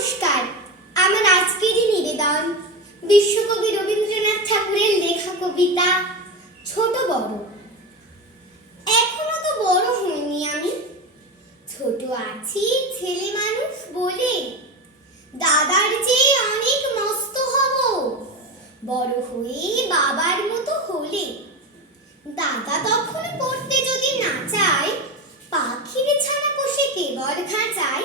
নমস্কার, আমার আজকেরই নিবেদন বিশ্বকবি রবীন্দ্রনাথ ঠাকুরের লেখা কবিতা ছোট বড়। এখনও তো বড় হইনি আমি। ছোট আছি ছেলে মানুষ বলে। দাদার চেয়ে অনেক মস্ত হব। বড় হয়ে বাবার মতো হলে। দাদা তখন পড়তে যদি না চায় পাখির ছানা পোষে কেবল খাঁচায়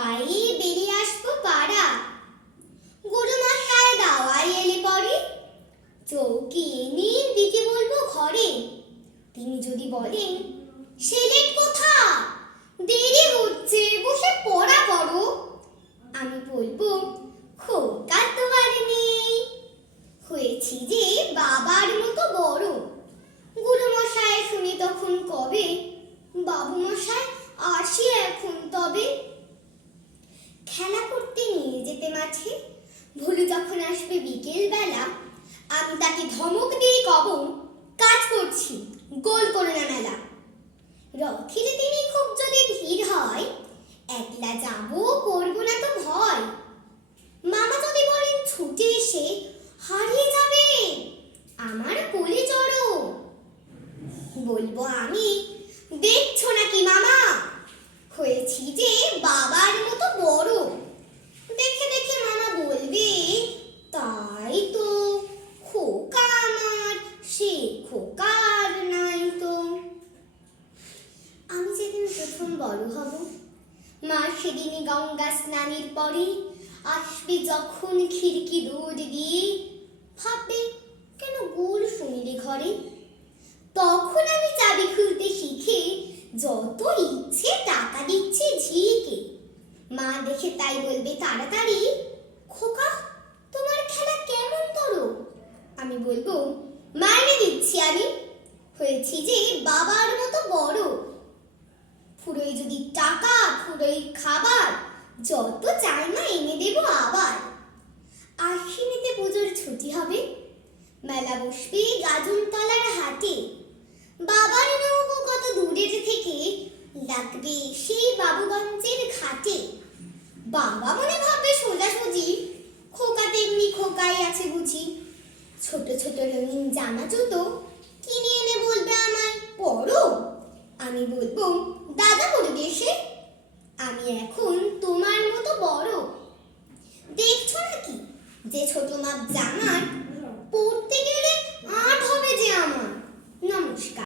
পায়ে বেরিয়ে আসব পাড়া। গরু মশায় দাওয়ায় এলে পরে। চৌকি এনে দিতে বলব ঘরে। তিনি যদি বলেন, সেলেট কোথা দেরি হচ্ছে, বসে পড়া করো। আমি বলব, খোকা তোমার নেই হয়েছি যে বাবার মতো বড় গুরু মশাই শুনি তখন কবে বাবু মশাই আসি এখন তবে খেলা করতে মাঠে ভুলু যখন আসবে বিকেল বেলা আমি তাকে ধমক দিয়ে কব, কাজ করছি, গোল করে না মেলা। রথের দিনে খুব যদি ভিড় হয়, একলা যাব, করব না তো ভয়। মামা যদি বলেন, ছুটে এসে হারিয়ে যাবে, আমার কোলে চড়ো। বলব আমি, দেখছ নাকি মামা হয়েছি যে বাবার মতো বড় দেখে দেখে মামা বলবে তাই তো খোকা আমার সে খোকার নাই তো আমি যেদিন প্রথম বড় হব মা সেদিনই গঙ্গা স্নানের পরে আসবে যখন খিড়কি দৌড় দিয়ে। ভাববে, কেন গোল শুনিলে ঘরে? তখন আমি চাবি খুলতে শিখে যত ইচ্ছে টাকা দিচ্ছে ঝিকে মা দেখে তাই বলবে, তাড়াতাড়ি, খোকা, তোমার খেলা কেমন করো আমি বলব মাইনে দিচ্ছি আমি। হয়েছি যে বাবার মতো বড় ফুরোই যদি টাকা ফুরোই খাবার, যত চাই না এনে দেব আবার। আশ্বিনীতে পুজোর ছুটি হবে। মেলা বসবে গাজনতলার হাটে। বাবার নৌকো কত দূরের থেকে লাগবে সেই বাবুগঞ্জের ঘাটে। বাবা মনে ভাববে সোজাসুজি, খোকা তেমনি খোকাই আছে বুঝি। ছোট ছোট রঙিন জামা জুতো কিনে এনে বলবে আমায়, পড়ো। আমি বলব, দাদা পড়বে সে আমি এখন তোমার মতো বড়। দেখছ নাকি? যে ছোট মাপ জামার